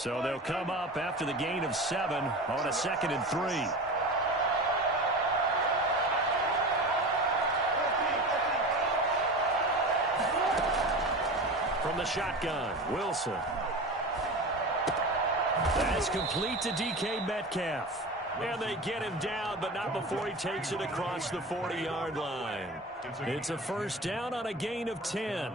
So they'll come up after the gain of 7 on a 2nd and 3. From the shotgun, Wilson. That's complete to DK Metcalf. And they get him down, but not before he takes it across the 40-yard line. It's a first down on a gain of 10.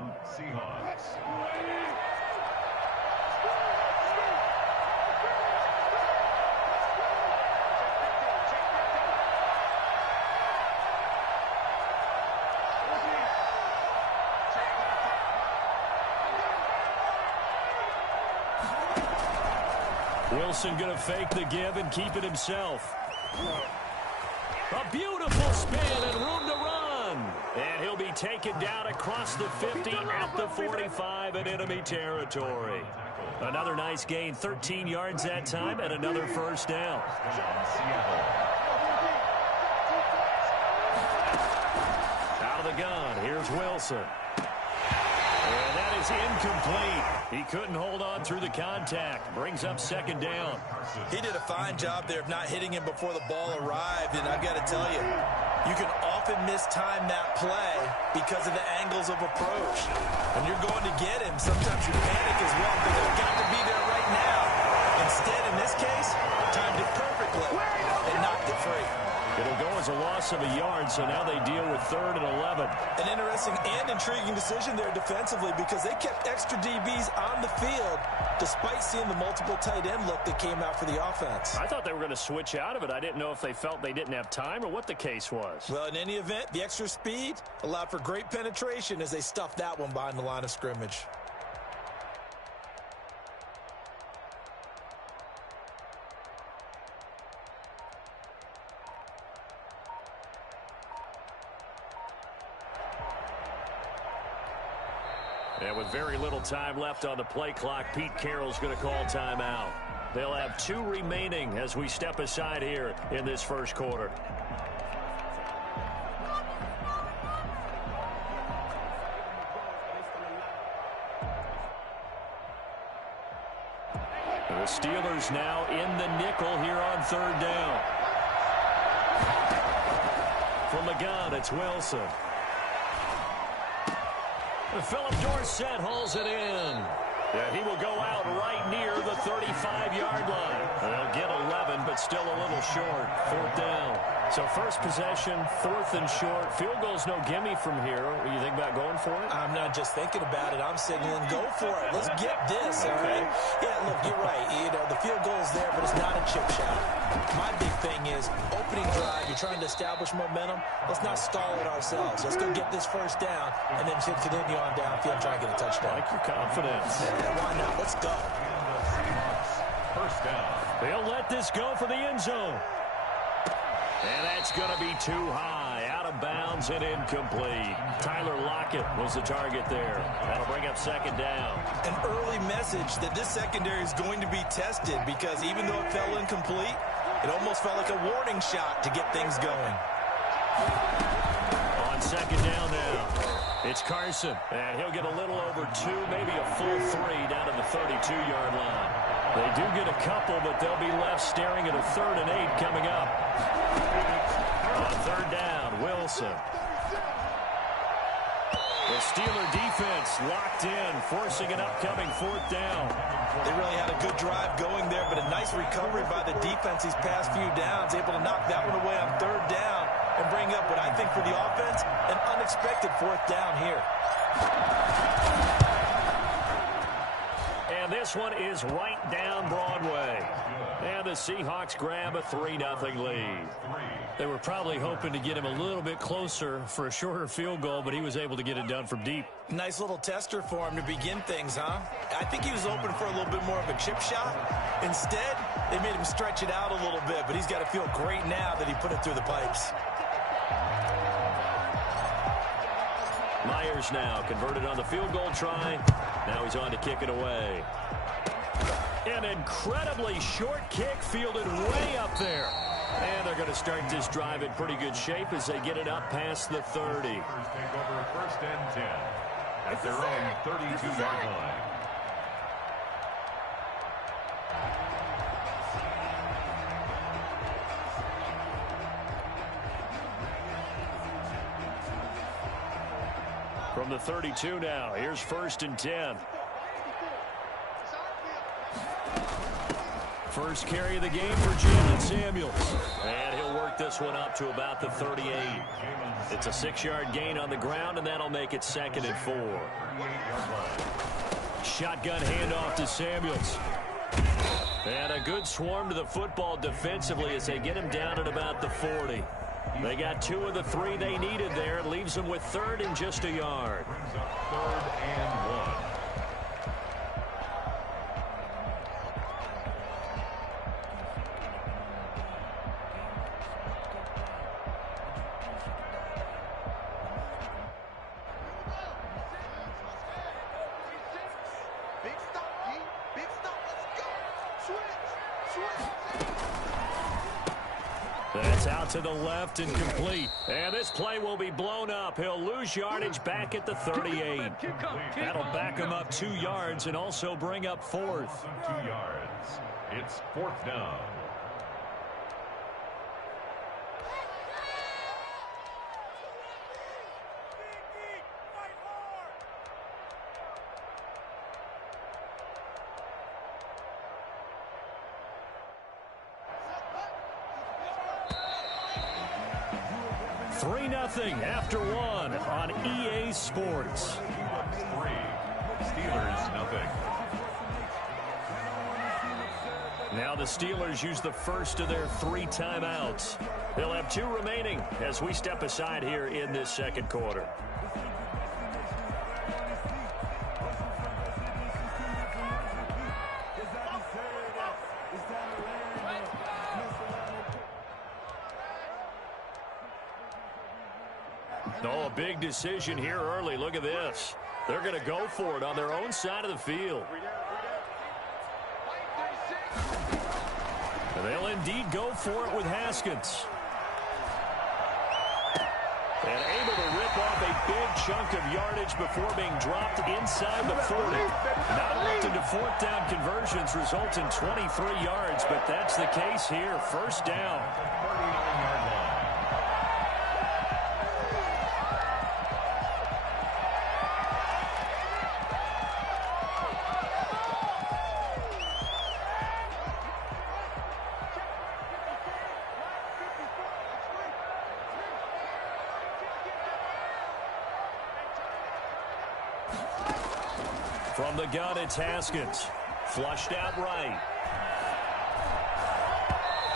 Wilson going to fake the give and keep it himself. A beautiful spin and room to run. And he'll be taken down across the 50 at the 45 in enemy territory. Another nice gain, 13 yards that time, and another first down. Out of the gun, here's Wilson. And that is incomplete. He couldn't hold on through the contact. Brings up 2nd down. He did a fine job there of not hitting him before the ball arrived. And I've got to tell you, you can often mistime that play because of the angles of approach. When you're going to get him, sometimes you panic as well because they've got to be there right now. Instead, in this case, timed it perfectly and knocked it free. It'll go as a loss of a yard, so now they deal with 3rd and 11. An interesting and intriguing decision there defensively because they kept extra DBs on the field despite seeing the multiple tight end look that came out for the offense. I thought they were going to switch out of it. I didn't know if they felt they didn't have time or what the case was. Well, in any event, the extra speed allowed for great penetration as they stuffed that one behind the line of scrimmage. And with very little time left on the play clock, Pete Carroll's going to call timeout. They'll have 2 remaining as we step aside here in this first quarter. The Steelers now in the nickel here on 3rd down. From the gun, it's Wilson. Philip Dorsett hauls it in. Yeah, he will go out right near the 35-yard line. They'll get 11, but still a little short. 4th down. So first possession, 4th and short. Field goal's no gimme from here. What do you think about going for it? I'm not just thinking about it. I'm signaling, go for it. Let's get this, all right? Yeah, look, you're right. You know, the field goal's there, but it's not a chip shot. My big thing is opening drive. You're trying to establish momentum. Let's not stall it ourselves. Let's go get this first down and then continue on downfield and try and get a touchdown. I like your confidence. Yeah, why not? Let's go. First down. They'll let this go for the end zone. And that's going to be too high. Out of bounds and incomplete. Tyler Lockett was the target there. That'll bring up 2nd down. An early message that this secondary is going to be tested because even though it fell incomplete, it almost felt like a warning shot to get things going. On 2nd down now, it's Carson. And he'll get a little over 2, maybe a full 3 down to the 32-yard line. They do get a couple, but they'll be left staring at a 3rd and 8 coming up. On 3rd down, Wilson. The Steeler defense locked in, forcing an upcoming 4th down. They really had a good drive going there, but a nice recovery by the defense these past few downs, able to knock that one away on 3rd down and bring up what I think for the offense, an unexpected 4th down here. And this one is right down Broadway. And the Seahawks grab a 3-0 lead. They were probably hoping to get him a little bit closer for a shorter field goal, but he was able to get it done from deep. Nice little tester for him to begin things, huh? I think he was open for a little bit more of a chip shot. Instead, they made him stretch it out a little bit, but he's got to feel great now that he put it through the pipes. Myers now converted on the field goal try. Now he's on to kick it away. An incredibly short kick fielded way up there. And they're going to start this drive in pretty good shape as they get it up past the 30. Take over 1st and 10 at their own 32-yard line. From the 32 now, here's 1st and 10. First carry of the game for Jaylen Samuels. And he'll work this one up to about the 38. It's a 6-yard gain on the ground, and that'll make it 2nd and 4. Shotgun handoff to Samuels. And a good swarm to the football defensively as they get him down at about the 40. They got 2 of the 3 they needed there. It leaves them with 3rd and just a yard. 3rd and 1. That's out to the left and complete. And this play will be blown up. He'll lose yardage back at the 38. That'll back him up 2 yards and also bring up 4th. 2 yards. It's 4th down. After 1 on EA Sports. 3. Steelers, nothing. Now the Steelers use the first of their 3 timeouts. They'll have 2 remaining as we step aside here in this 2nd quarter. Oh, a big decision here early. Look at this. They're going to go for it on their own side of the field. They'll indeed go for it with Haskins. And able to rip off a big chunk of yardage before being dropped inside the 40. Not lifted to 4th down conversions result in 23 yards, but that's the case here. 1st down. 39-yard line. From the gun, it's Haskins. Flushed out right.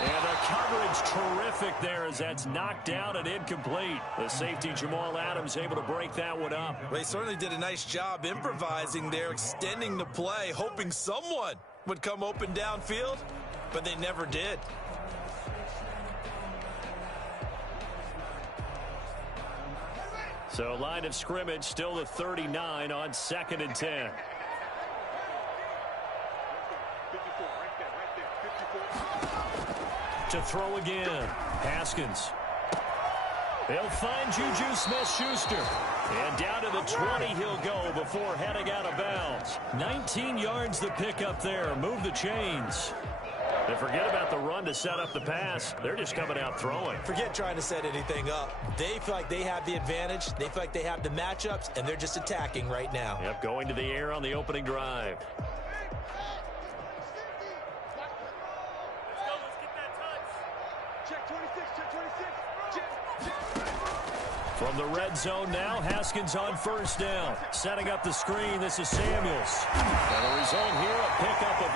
And the coverage terrific there as that's knocked down and incomplete. The safety, Jamal Adams, able to break that one up. They certainly did a nice job improvising there, extending the play, hoping someone would come open downfield, but they never did. So line of scrimmage still the 39 on 2nd and 10. To throw again. Haskins. They'll find Juju Smith-Schuster. And down to the 20 he'll go before heading out of bounds. 19 yards to pick up there. Move the chains. And forget about the run to set up the pass. They're just coming out throwing. Forget trying to set anything up. They feel like they have the advantage. They feel like they have the matchups, and they're just attacking right now. Yep, going to the air on the opening drive. From the red zone now, Haskins on 1st down. Setting up the screen, this is Samuels. And the result here, a pickup of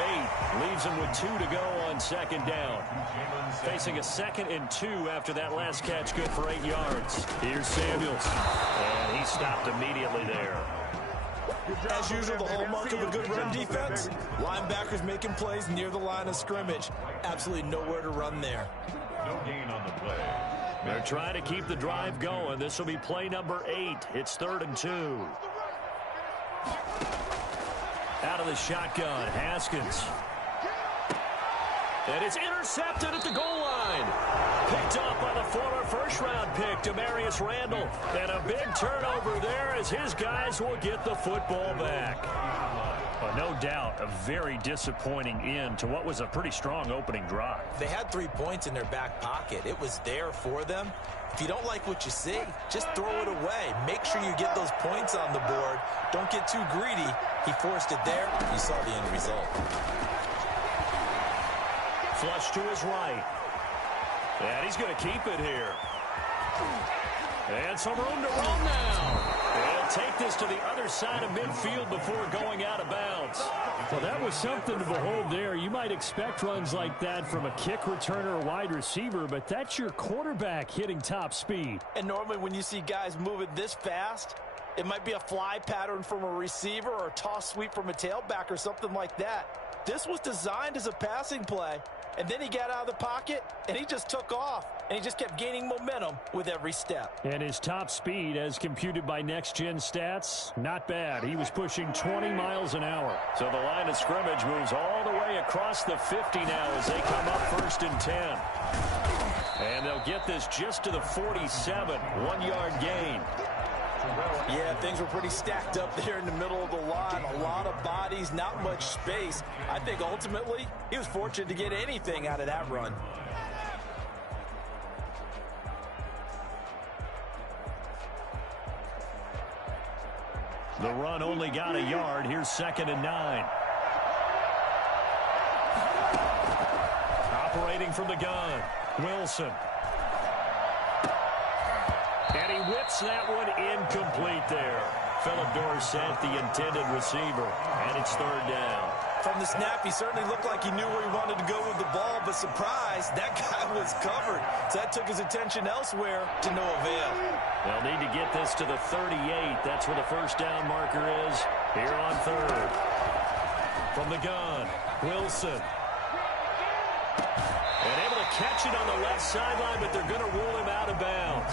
8. Leaves him with 2 to go on 2nd down. Facing a 2nd and 2 after that last catch, good for 8 yards. Here's Samuels. And he stopped immediately there. As usual, the hallmark of a good run defense, linebackers making plays near the line of scrimmage. Absolutely nowhere to run there. No gain on the play. They're trying to keep the drive going. This will be play number 8. It's 3rd and 2. Out of the shotgun, Haskins. And it's intercepted at the goal line. line. Picked off by the former first-round pick, Demarius Randall. And a big turnover there as his guys will get the football back. No doubt a very disappointing end to what was a pretty strong opening drive. They had 3 points in their back pocket. It was there for them. If you don't like what you see, just throw it away. Make sure you get those points on the board. Don't get too greedy. He forced it there. You saw the end result. Flush to his right. And he's going to keep it here. And some room to roam now. They'll take this to the other side of midfield before going out of bounds. Well, that was something to behold there. You might expect runs like that from a kick returner or wide receiver, but that's your quarterback hitting top speed. And normally when you see guys moving this fast, it might be a fly pattern from a receiver or a toss sweep from a tailback or something like that. This was designed as a passing play. And then he got out of the pocket, and he just took off. And he just kept gaining momentum with every step. And his top speed, as computed by Next Gen Stats, not bad. He was pushing 20 miles an hour. So the line of scrimmage moves all the way across the 50 now as they come up 1st and 10. And they'll get this just to the 47, 1-yard gain. Yeah, things were pretty stacked up there in the middle of the line. A lot of bodies, not much space. I think ultimately he was fortunate to get anything out of that run. The run only got a yard. Here's 2nd and 9. Operating from the gun, Wilson. And he whips that one incomplete there. Philip Dorsett, the intended receiver. And it's 3rd down. From the snap, he certainly looked like he knew where he wanted to go with the ball, but surprise, that guy was covered. So that took his attention elsewhere to no avail. They'll need to get this to the 38. That's where the 1st down marker is here on 3rd. From the gun, Wilson. And able to catch it on the left sideline, but they're going to rule him out of bounds.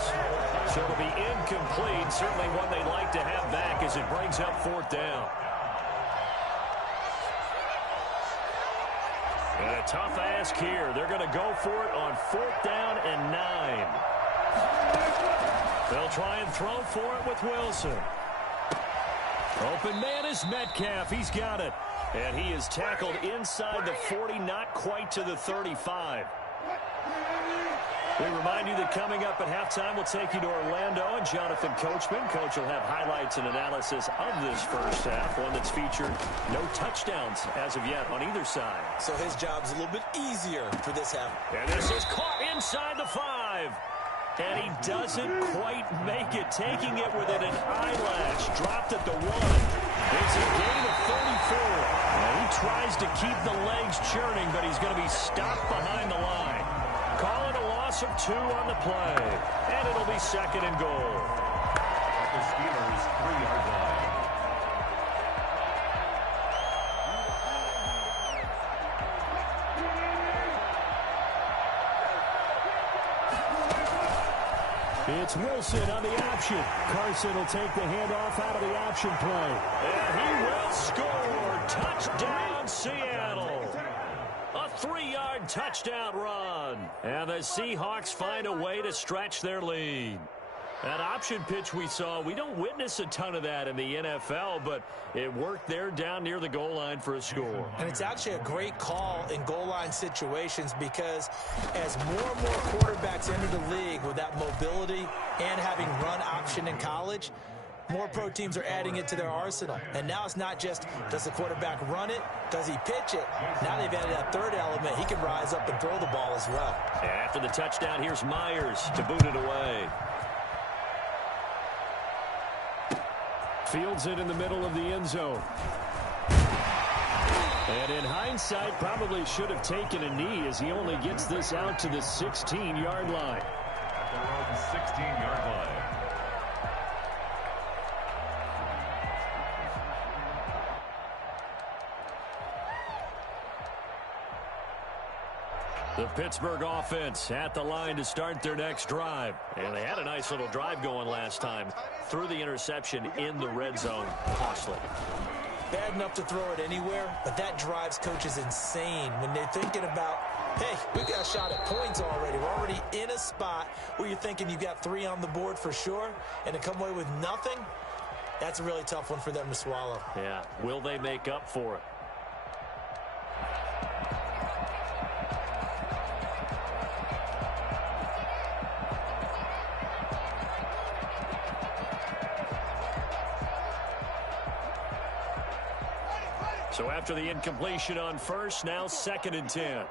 So it'll be incomplete. Certainly one they'd like to have back as it brings up 4th down. And a tough ask here. They're going to go for it on 4th down and 9. They'll try and throw for it with Wilson. Open man is Metcalf. He's got it. And he is tackled inside the 40, not quite to the 35. We remind you that coming up at halftime, we'll take you to Orlando and Jonathan Coachman. Coach will have highlights and analysis of this first half, one that's featured no touchdowns as of yet on either side. So his job's a little bit easier for this half. And this is caught inside the 5. And he doesn't quite make it, taking it within an eyelash. Dropped at the 1. It's a gain of 34. And he tries to keep the legs churning, but he's going to be stopped behind the line. Call it a loss of 2 on the play. And it'll be 2nd and goal. The Steelers' 3-yard line. It's Wilson on the option. Carson will take the handoff out of the option play. And he will score. Touchdown, Seattle. A 3-yard touchdown run. And the Seahawks find a way to stretch their lead. That option pitch we saw, we don't witness a ton of that in the NFL, but it worked there down near the goal line for a score. And it's actually a great call in goal line situations because as more and more quarterbacks enter the league with that mobility and having run option in college, more pro teams are adding it to their arsenal. And now it's not just, does the quarterback run it? Does he pitch it? Now they've added that 3rd element. He can rise up and throw the ball as well. After the touchdown, here's Myers to boot it away. Fields it in the middle of the end zone. And in hindsight, probably should have taken a knee as he only gets this out to the 16-yard line. At their own 16-yard line. The Pittsburgh offense at the line to start their next drive. And they had a nice little drive going last time. Threw the interception in the red zone. Costly. Bad enough to throw it anywhere, but that drives coaches insane when they're thinking about Hey, we've got a shot at points already. We're already in a spot where you're thinking you've got 3 on the board for sure, and to come away with nothing, that's a really tough one for them to swallow. Yeah, will they make up for it? So after the incompletion on first, now 2nd and 10.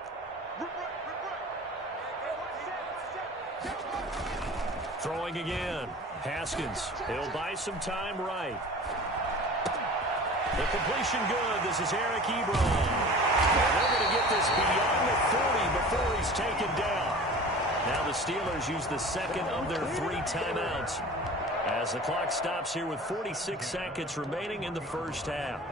Throwing again. Haskins. He'll buy some time right. The completion good. This is Eric Ebron. And they're going to get this beyond the 40 before he's taken down. Now the Steelers use the second of their 3 timeouts as the clock stops here with 46 seconds remaining in the first half.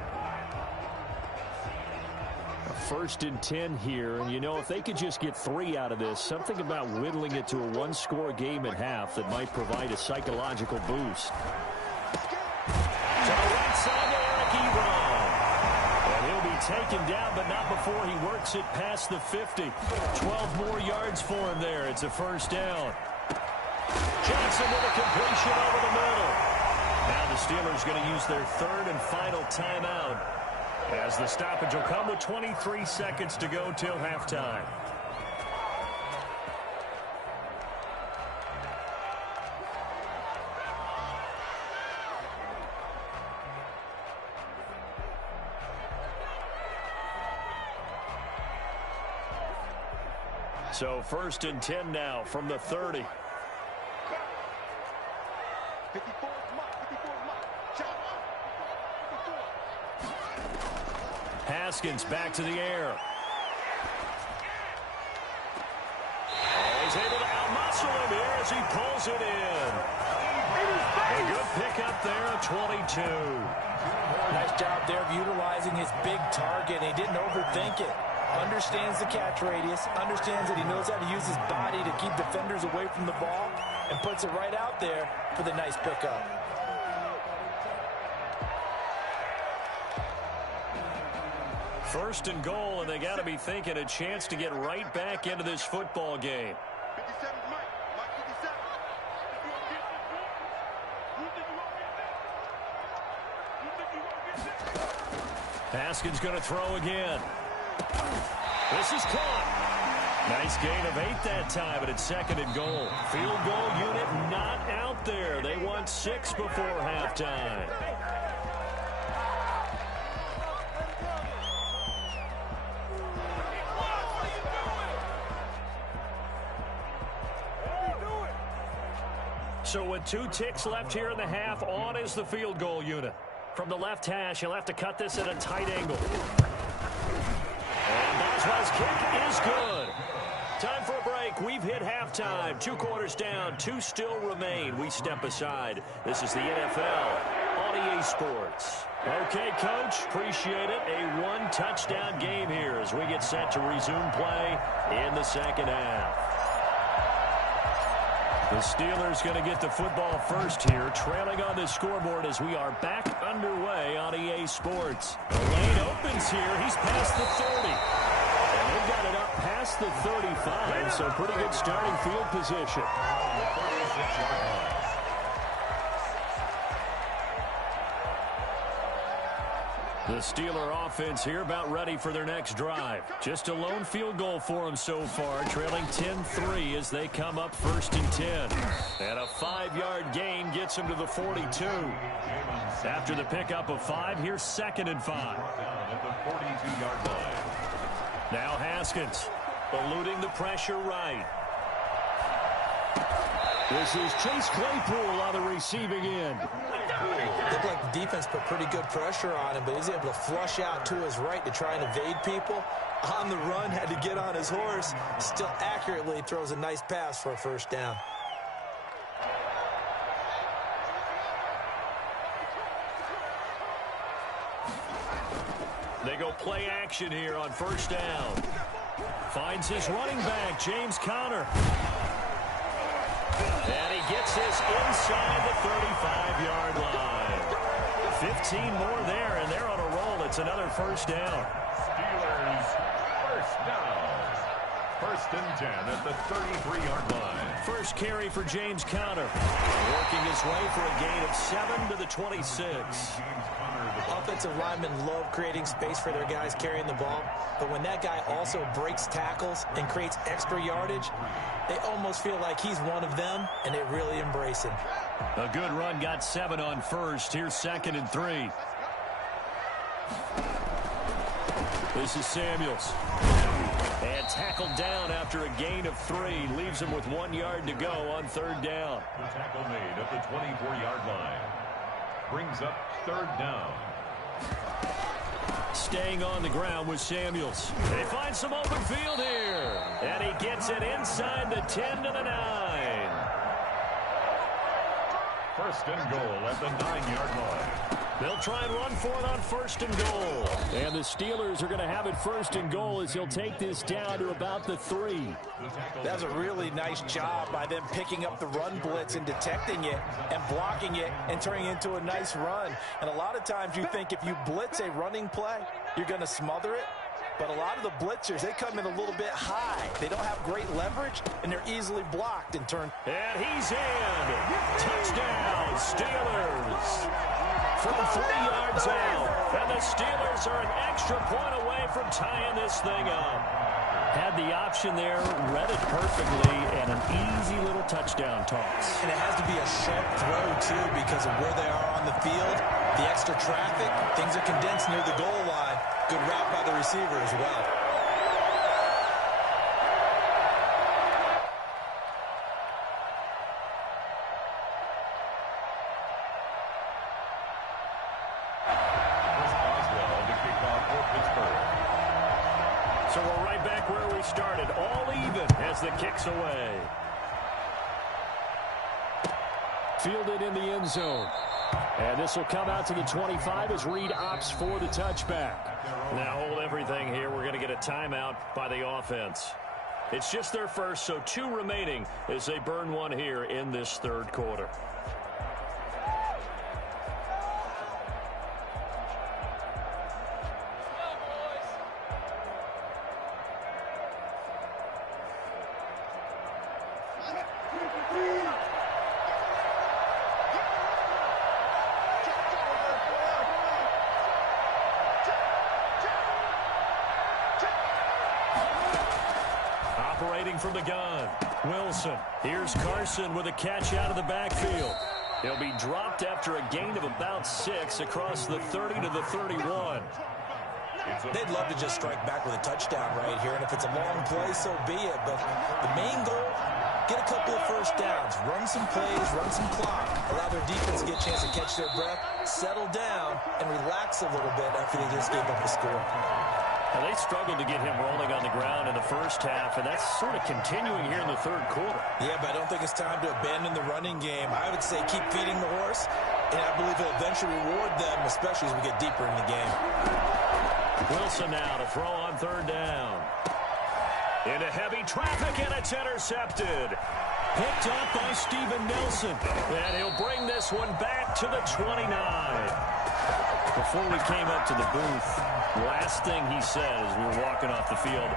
1st and 10 here, and you know, if they could just get 3 out of this, something about whittling it to a 1-score game at half that might provide a psychological boost. To the right side to Eric Ebron. And he'll be taken down, but not before he works it past the 50. 12 more yards for him there. It's a first down. Johnson with a completion over the middle. Now the Steelers going to use their 3rd and final timeout, as the stoppage will come with 23 seconds to go till halftime. So 1st and 10 now from the 30. Haskins back to the air. Oh, he's able to outmuscle him here as he pulls it in. A good pickup there at 22. Nice job there of utilizing his big target. He didn't overthink it. Understands the catch radius, understands that he knows how to use his body to keep defenders away from the ball, and puts it right out there for the nice pickup. First and goal, and they got to be thinking a chance to get right back into this football game. Haskins going to throw again. This is caught. Nice gain of 8 that time, but it's 2nd and goal. Field goal unit not out there. They want 6 before halftime. So with 2 ticks left here in the half, on is the field goal unit. From the left hash, he'll have to cut this at a tight angle. And Boswell's kick is good. Time for a break. We've hit halftime. 2 quarters down. 2 still remain. We step aside. This is the NFL on EA Sports. Okay, Coach. Appreciate it. A 1-touchdown game here as we get set to resume play in the second half. The Steelers going to get the football first here, trailing on the scoreboard as we are back underway on EA Sports. The lane opens here. He's past the 30. And they've got it up past the 35, so pretty good starting field position. The Steeler offense here about ready for their next drive. Just a lone field goal for them so far, trailing 10-3 as they come up 1st and 10. And a 5-yard gain gets them to the 42. After the pickup of 5, here's 2nd and 5. Now Haskins eluding the pressure right. This is Chase Claypool on the receiving end. Looked like the defense put pretty good pressure on him, but he's able to flush out to his right to try and evade people. On the run, had to get on his horse. Still accurately throws a nice pass for a first down. They go play action here on first down. Finds his running back, James Conner. And he gets this inside the 35-yard line. 15 more there, and they're on a roll. It's another first down. Steelers first down. First and 10 at the 33-yard line. First carry for James Conner. Working his way for a gain of 7 to the 26. Offensive linemen love creating space for their guys carrying the ball, but when that guy also breaks tackles and creates extra yardage, they almost feel like he's one of them, and they really embrace him. A good run got 7 on first. Here's 2nd and 3. This is Samuels. And tackled down after a gain of 3. Leaves him with 1 yard to go on 3rd down. The tackle made at the 24-yard line. Brings up 3rd down. Staying on the ground with Samuels. They find some open field here. And he gets it inside the 10 to the 9. First and goal at the 9-yard line. They'll try and run for it on 1st and goal. And the Steelers are going to have it 1st and goal as he'll take this down to about the 3. That was a really nice job by them picking up the run blitz and detecting it and blocking it and turning it into a nice run. And a lot of times you think if you blitz a running play, you're going to smother it. But a lot of the blitzers, they come in a little bit high. They don't have great leverage, and they're easily blocked and turned. And he's in. Touchdown, Steelers. From 3 yards out. And the Steelers are an extra point away from tying this thing up. Had the option there, read it perfectly, and an easy little touchdown toss. And it has to be a sharp throw, too, because of where they are on the field. The extra traffic, things are condensed near the goal line. Good route by the receiver as well. So we're right back where we started, all even as the kick's away. Fielded in the end zone. And this will come out to the 25 as Reed opts for the touchback. Now hold everything here. We're going to get a timeout by the offense. It's just their first, so 2 remaining as they burn 1 here in this 3rd quarter. From the gun, Wilson. Here's Carson with a catch out of the backfield. He'll be dropped after a gain of about 6 across the 30 to the 31. They'd love to just strike back with a touchdown right here, and if it's a long play, so be it. But the main goal, get a couple of first downs, run some plays, run some clock, allow their defense to get a chance to catch their breath, settle down, and relax a little bit after they just gave up a score. Now, they struggled to get him rolling on the ground in the first half, and that's sort of continuing here in the 3rd quarter. Yeah, but I don't think it's time to abandon the running game. I would say keep feeding the horse, and I believe he'll eventually reward them, especially as we get deeper in the game. Wilson now to throw on 3rd down. Into heavy traffic, and it's intercepted. Picked up by Steven Nelson, and he'll bring this one back to the 29. Before we came up to the booth, last thing he said as we were walking off the field,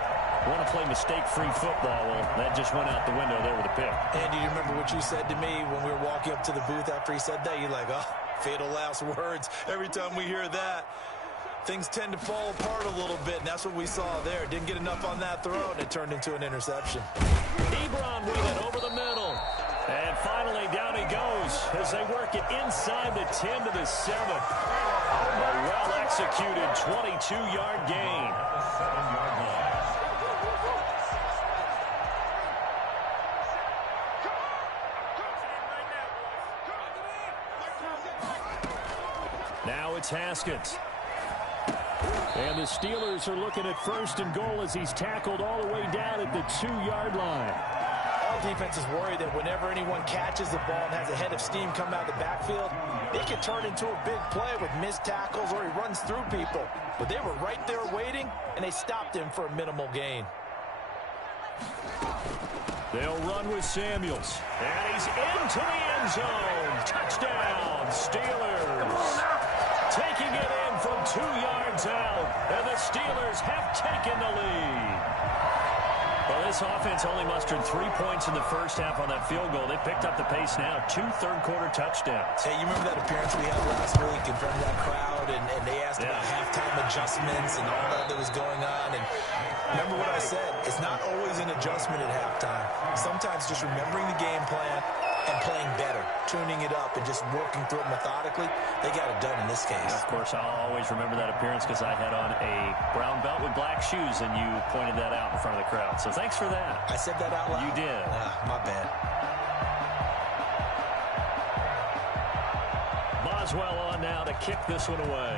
want to play mistake-free football. Well, that just went out the window there with a pick. Andy, you remember what you said to me when we were walking up to the booth after he said that? You're like, oh, fatal last words. Every time we hear that, things tend to fall apart a little bit, and that's what we saw there. Didn't get enough on that throw, and it turned into an interception. Ebron with it over the middle. And finally, down he goes as they work it inside the 10 to the 7. A well-executed 22-yard gain. Now it's Haskins. And the Steelers are looking at 1st and goal as he's tackled all the way down at the 2-yard line. All defenses worry that whenever anyone catches the ball and has a head of steam come out of the backfield, it can turn into a big play with missed tackles or he runs through people. But they were right there waiting, and they stopped him for a minimal gain. They'll run with Samuels. And he's into the end zone. Touchdown, Steelers. Taking it in from 2 yards out. And the Steelers have taken the lead. Well, this offense only mustered 3 points in the first half on that field goal. They picked up the pace now. 2 third-quarter touchdowns. Hey, you remember that appearance we had last week in front of that crowd, and they asked about halftime adjustments and all that was going on. And remember what I said. It's not always an adjustment at halftime. Sometimes just remembering the game plan and playing better, tuning it up, and just working through it methodically. They got it done in this case. Of course, I'll always remember that appearance because I had on a brown belt with black shoes, and you pointed that out in front of the crowd. So thanks for that. I said that out loud? You did. My bad. Boswell on now to kick this one away.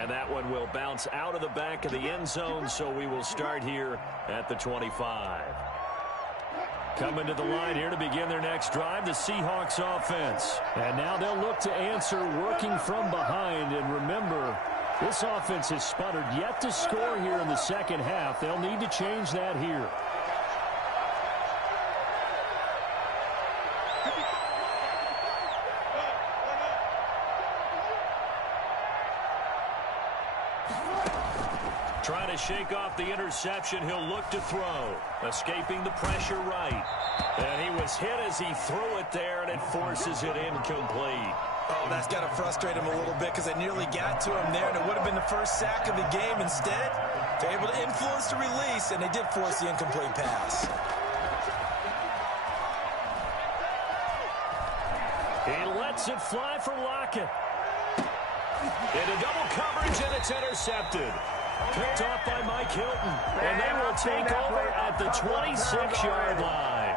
And that one will bounce out of the back of the end zone, so we will start here at the 25. Coming to the line here to begin their next drive, the Seahawks offense. And now they'll look to answer working from behind. And remember, this offense has sputtered yet to score here in the second half. They'll need to change that here. Trying to shake off the interception, he'll look to throw. Escaping the pressure right. And he was hit as he threw it there, and it forces it incomplete. Oh, that's got to frustrate him a little bit because I nearly got to him there, and it would have been the first sack of the game. Instead, they're able to influence the release, and they did force the incomplete pass. He lets it fly for Lockett. Into double coverage, and it's intercepted. Picked off by Mike Hilton, and they will take over at the 26-yard line.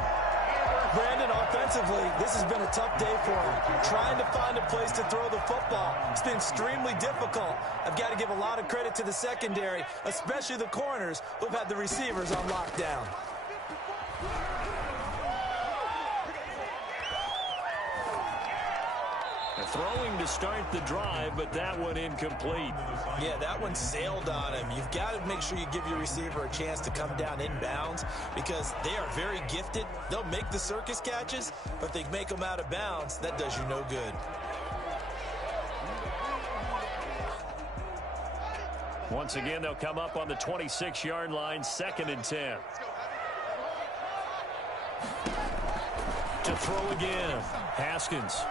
Brandon, offensively, this has been a tough day for him. Trying to find a place to throw the football. It's been extremely difficult. I've got to give a lot of credit to the secondary, especially the corners who've had the receivers on lockdown. Throwing to start the drive, but that one incomplete. Yeah, that one sailed on him. You've got to make sure you give your receiver a chance to come down inbounds because they are very gifted. They'll make the circus catches, but if they make them out of bounds, that does you no good. Once again, they'll come up on the 26-yard line, 2nd and 10. To throw again, Haskins.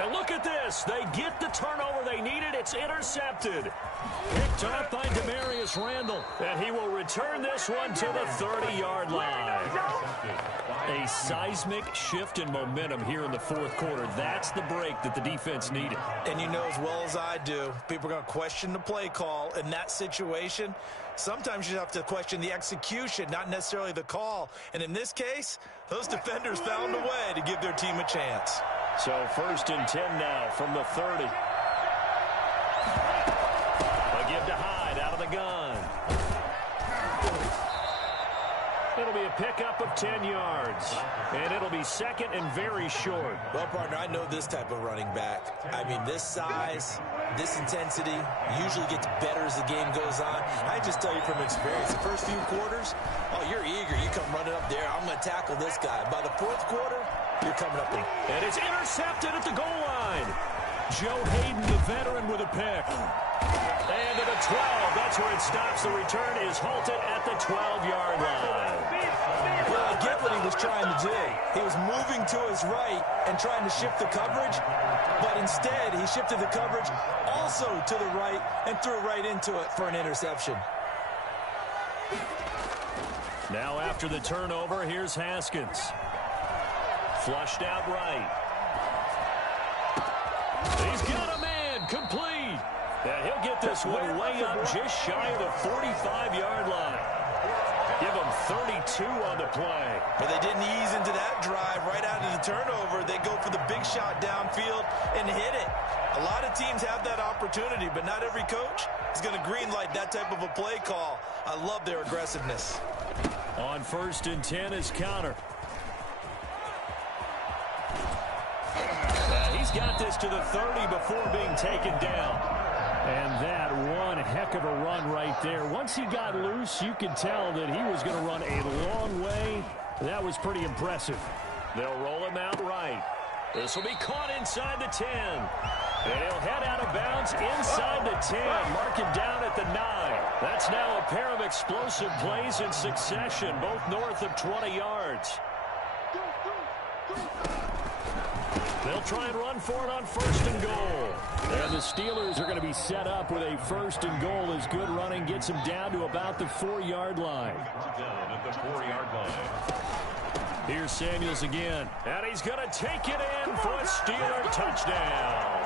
And look at this. They get the turnover they needed. It's intercepted. Picked off by Demarius Randall. And he will return this one to the 30-yard line. A seismic shift in momentum here in the fourth quarter. That's the break that the defense needed. And you know as well as I do, people are going to question the play call in that situation. Sometimes you have to question the execution, not necessarily the call. And in this case, those defenders found a way to give their team a chance. So 1st and 10 now from the 30. A give to Hyde out of the gun. It'll be a pickup of 10 yards. And it'll be 2nd and very short. Well, partner, I know this type of running back. I mean, this size, this intensity usually gets better as the game goes on. I just tell you from experience, the first few quarters, oh, you're eager. You come running up there. I'm going to tackle this guy. By the fourth quarter, you're coming up in. And it's intercepted at the goal line. Joe Hayden, the veteran, with a pick. And to the 12. That's where it stops. The return is halted at the 12-yard line. Well, I get what he was trying to do. He was moving to his right and trying to shift the coverage, but instead he shifted the coverage also to the right and threw right into it for an interception. Now after the turnover, here's Haskins. Flushed out right. He's got a man, complete. And he'll get this one way up just shy of the 45-yard line. Give him 32 on the play. But they didn't ease into that drive right out of the turnover. They go for the big shot downfield and hit it. A lot of teams have that opportunity, but not every coach is going to greenlight that type of a play call. I love their aggressiveness. On 1st and 10 is Counter. He's got this to the 30 before being taken down. And that one heck of a run right there. Once he got loose, you could tell that he was going to run a long way. That was pretty impressive. They'll roll him out right. This will be caught inside the 10. And he'll head out of bounds inside the 10. Mark him down at the 9. That's now a pair of explosive plays in succession, both north of 20 yards. They'll try and run for it on 1st and goal. And the Steelers are going to be set up with a 1st and goal as good running gets them down to about the 4-yard line. Down at the 4-yard line. Here's Samuels again. And he's going to take it in for a Steeler touchdown.